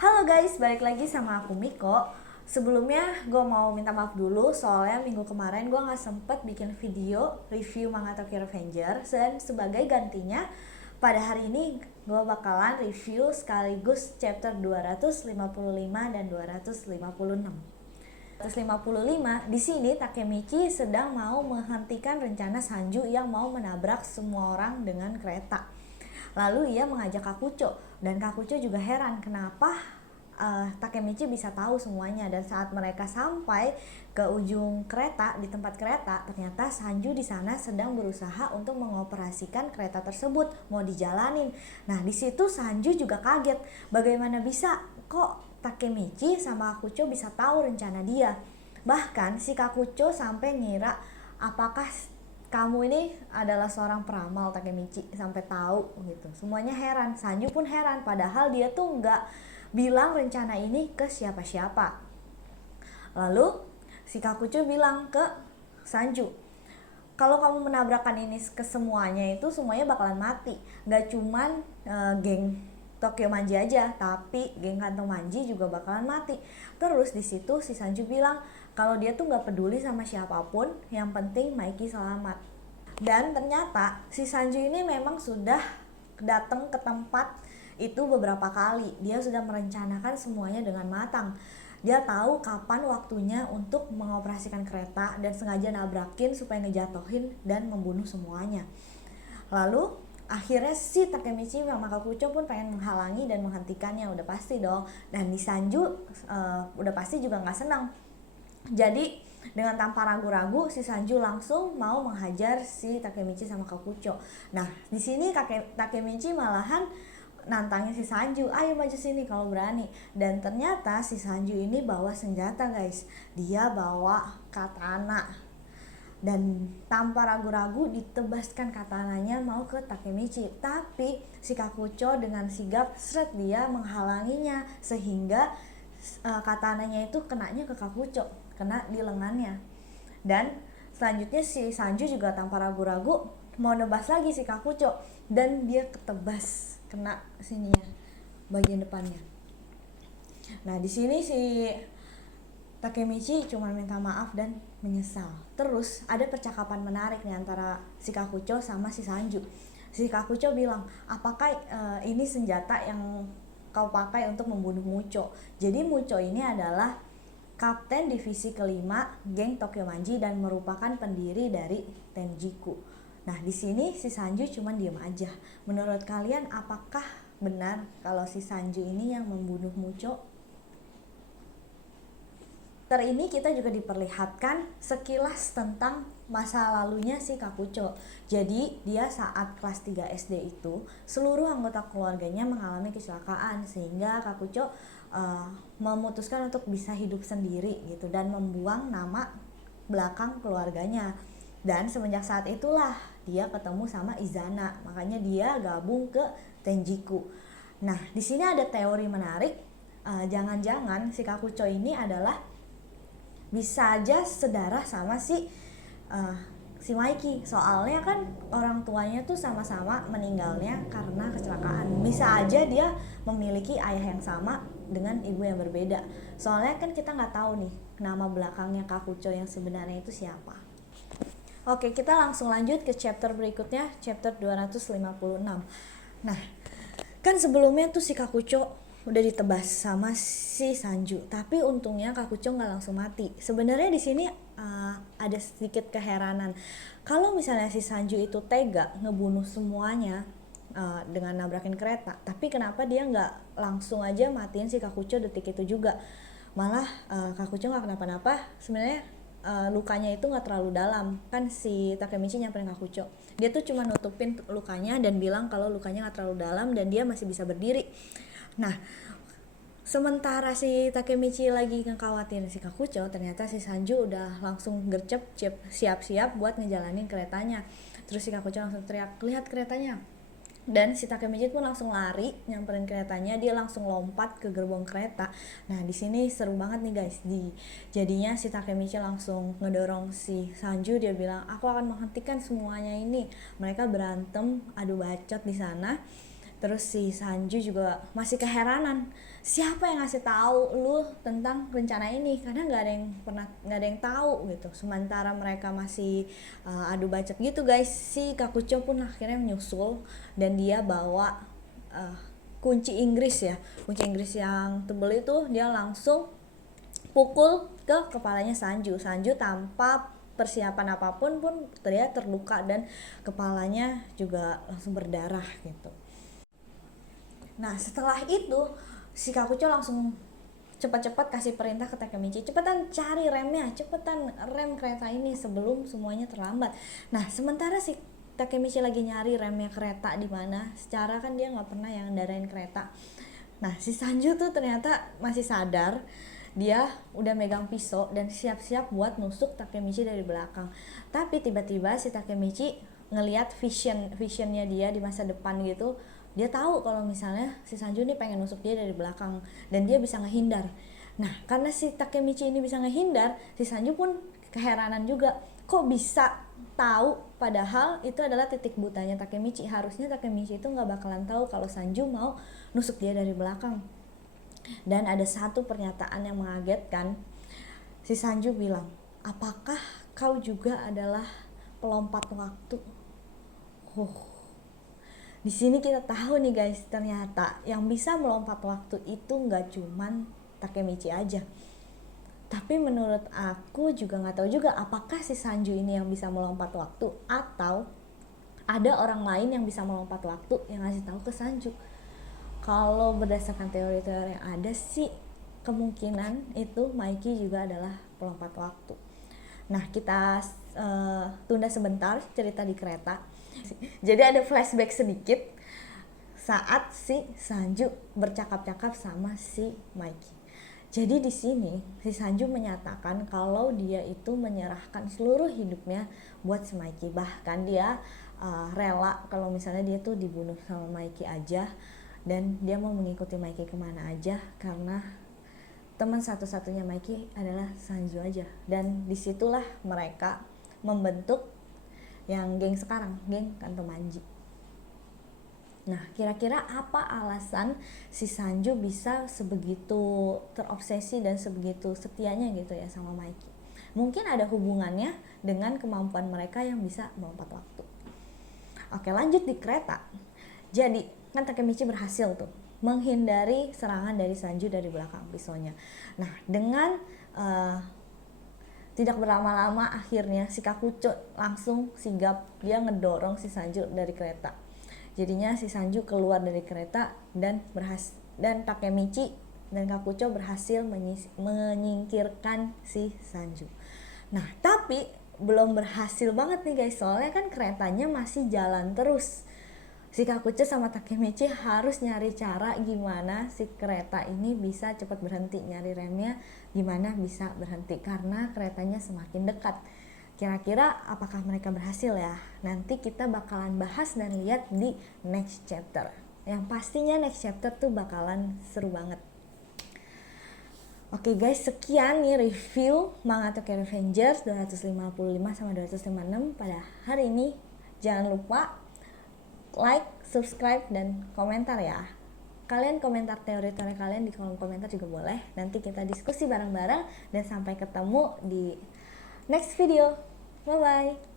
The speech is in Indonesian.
Halo guys, balik lagi sama aku Miko. Sebelumnya gue mau minta maaf dulu soalnya minggu kemarin gue gak sempet bikin video review manga Tokyo Revenger. Dan sebagai gantinya, pada hari ini gue bakalan review sekaligus chapter 255 dan 256. 255, di sini Takemichi sedang mau menghentikan rencana Sanju yang mau menabrak semua orang dengan kereta. Lalu ia mengajak Kakucho, dan Kakucho juga heran kenapa Takemichi bisa tahu semuanya. Dan saat mereka sampai ke ujung kereta, di tempat kereta, ternyata Sanju di sana sedang berusaha untuk mengoperasikan kereta tersebut, mau dijalanin. Nah, di situ Sanju juga kaget, bagaimana bisa kok Takemichi sama Kakucho bisa tahu rencana dia. Bahkan si Kakucho sampai ngira apakah kamu ini adalah seorang peramal, Takemichi, sampai tahu gitu. Semuanya heran, Sanju pun heran, padahal dia tuh nggak bilang rencana ini ke siapa-siapa. Lalu si Kakucho bilang ke Sanju, kalau kamu menabrakkan ini ke semuanya itu semuanya bakalan mati. Nggak cuman geng Tokyo Manji aja, tapi geng Kanto Manji juga bakalan mati. Terus di situ si Sanju bilang kalau dia tuh nggak peduli sama siapapun, yang penting Maiki selamat. Dan ternyata si Sanju ini memang sudah datang ke tempat itu beberapa kali. Dia sudah merencanakan semuanya dengan matang. Dia tahu kapan waktunya untuk mengoperasikan kereta dan sengaja nabrakin supaya ngejatuhin dan membunuh semuanya. Lalu akhirnya si Takemichi sama Kakucho pun pengen menghalangi dan menghentikannya, udah pasti dong. Dan di Sanju udah pasti juga nggak senang. Jadi dengan tanpa ragu-ragu si Sanju langsung mau menghajar si Takemichi sama Kakucho. Nah di sini Takemichi malahan nantangin si Sanju, ayo maju sini kalau berani. Dan ternyata si Sanju ini bawa senjata guys, dia bawa katana. Dan tanpa ragu-ragu ditebaskan katananya mau ke Takemichi. Tapi si Kakucho dengan sigap dia menghalanginya, sehingga katananya itu kenanya ke Kakucho, kena di lengannya. Dan selanjutnya si Sanju juga tanpa ragu-ragu mau nebas lagi si Kakucho, dan dia ketebas kena sininya, bagian depannya. Nah di sini si Takemichi cuma minta maaf dan menyesal. Terus ada percakapan menarik nih antara si Kakucho sama si Sanju. Si Kakucho bilang, apakah ini senjata yang kau pakai untuk membunuh Mucho? Jadi Mucho ini adalah kapten divisi kelima geng Tokyo Manji dan merupakan pendiri dari Tenjiku. Nah di sini si Sanju cuma diam aja. Menurut kalian apakah benar kalau si Sanju ini yang membunuh Mucho? Ini kita juga diperlihatkan sekilas tentang masa lalunya si Kakucho. Jadi dia saat kelas 3 SD itu seluruh anggota keluarganya mengalami kecelakaan, sehingga Kakucho memutuskan untuk bisa hidup sendiri gitu dan membuang nama belakang keluarganya. Dan semenjak saat itulah dia ketemu sama Izana, makanya dia gabung ke Tenjiku. Nah di sini ada teori menarik, jangan-jangan si Kakucho ini adalah bisa aja sedarah sama si Maiki. Soalnya kan orang tuanya tuh sama-sama meninggalnya karena kecelakaan. Bisa aja dia memiliki ayah yang sama dengan ibu yang berbeda. Soalnya kan kita nggak tahu nih nama belakangnya Kakucho yang sebenarnya itu siapa. Oke, kita langsung lanjut ke chapter berikutnya, chapter 256. Nah, kan sebelumnya tuh si Kakucho udah ditebas sama si Sanju, tapi untungnya Kakucho nggak langsung mati. Sebenarnya di sini ada sedikit keheranan, kalau misalnya si Sanju itu tega ngebunuh semuanya dengan nabrakin kereta, tapi kenapa dia nggak langsung aja matiin si Kakucho detik itu juga? Malah Kakucho nggak kenapa-napa. Sebenarnya lukanya itu nggak terlalu dalam, kan si Takemichi nyamperin Kakucho, dia tuh cuma nutupin lukanya dan bilang kalau lukanya nggak terlalu dalam dan dia masih bisa berdiri. Nah, sementara si Takemichi lagi ngekhawatin si Kakucho, ternyata si Sanju udah langsung gercep siap-siap buat ngejalanin keretanya. Terus si Kakucho langsung teriak, lihat keretanya. Dan si Takemichi pun langsung lari nyamperin keretanya, dia langsung lompat ke gerbong kereta. Nah di sini seru banget nih guys. Jadinya si Takemichi langsung ngedorong si Sanju, dia bilang aku akan menghentikan semuanya ini. Mereka berantem adu bacot di sana. Terus si Sanju juga masih keheranan, siapa yang ngasih tahu lu tentang rencana ini, karena nggak ada yang tahu gitu. Sementara mereka masih adu bacot gitu guys, si Kakucho pun akhirnya menyusul dan dia bawa kunci Inggris ya, kunci Inggris yang tebel itu, dia langsung pukul ke kepalanya Sanju. Sanju tanpa persiapan apapun pun dia terluka dan kepalanya juga langsung berdarah gitu. Nah setelah itu si Kakucho langsung cepat-cepat kasih perintah ke Takemichi, cepetan cari remnya, cepetan rem kereta ini sebelum semuanya terlambat. Nah sementara si Takemichi lagi nyari remnya kereta di mana, secara kan dia nggak pernah yang ngendarain kereta. Nah si Sanju tuh ternyata masih sadar, dia udah megang pisau dan siap-siap buat nusuk Takemichi dari belakang. Tapi tiba-tiba si Takemichi ngelihat visionnya dia di masa depan gitu. Dia tahu kalau misalnya si Sanju ini pengen nusuk dia dari belakang dan dia bisa ngehindar. Nah karena si Takemichi ini bisa ngehindar, si Sanju pun keheranan juga, kok bisa tahu, padahal itu adalah titik butanya Takemichi. Harusnya Takemichi itu nggak bakalan tahu kalau Sanju mau nusuk dia dari belakang. Dan ada satu pernyataan yang mengagetkan. Si Sanju bilang, apakah kau juga adalah pelompat waktu? Di sini kita tahu nih guys, ternyata yang bisa melompat waktu itu nggak cuman Takemichi aja. Tapi menurut aku juga nggak tahu juga apakah si Sanju ini yang bisa melompat waktu atau ada orang lain yang bisa melompat waktu yang ngasih tahu ke Sanju. Kalau berdasarkan teori-teori yang ada sih, kemungkinan itu Mikey juga adalah pelompat waktu. Nah kita tunda sebentar cerita di kereta. Jadi ada flashback sedikit saat si Sanju bercakap-cakap sama si Mikey. Jadi di sini si Sanju menyatakan kalau dia itu menyerahkan seluruh hidupnya buat si Mikey. Bahkan dia rela kalau misalnya dia tuh dibunuh sama Mikey aja, dan dia mau mengikuti Mikey kemana aja karena teman satu-satunya Mikey adalah Sanju aja. Dan disitulah mereka membentuk yang geng sekarang, geng Kanto Manji. Nah kira-kira apa alasan si Sanju bisa sebegitu terobsesi dan sebegitu setianya gitu ya sama Mikey? Mungkin ada hubungannya dengan kemampuan mereka yang bisa melompat waktu. Oke, lanjut di kereta. Jadi kan Takemichi berhasil tuh menghindari serangan dari Sanju dari belakang pisaunya. Nah dengan tidak berlama-lama akhirnya si Kakucho langsung sigap, dia ngedorong si Sanju dari kereta. Jadinya si Sanju keluar dari kereta dan Takemichi dan Kakucho berhasil menyingkirkan si Sanju. Nah tapi belum berhasil banget nih guys, soalnya kan keretanya masih jalan terus. Si Kakucho sama Takemichi harus nyari cara gimana si kereta ini bisa cepat berhenti, nyari remnya gimana bisa berhenti karena keretanya semakin dekat. Kira-kira apakah mereka berhasil ya? Nanti kita bakalan bahas dan lihat di next chapter. Yang pastinya next chapter tuh bakalan seru banget. Oke guys, sekian nih review Manga Tokyo Revengers 255 sama 256 pada hari ini. Jangan lupa like, subscribe, dan komentar ya. Kalian komentar teori-teori kalian di kolom komentar juga boleh. Nanti kita diskusi bareng-bareng dan sampai ketemu di next video. Bye bye.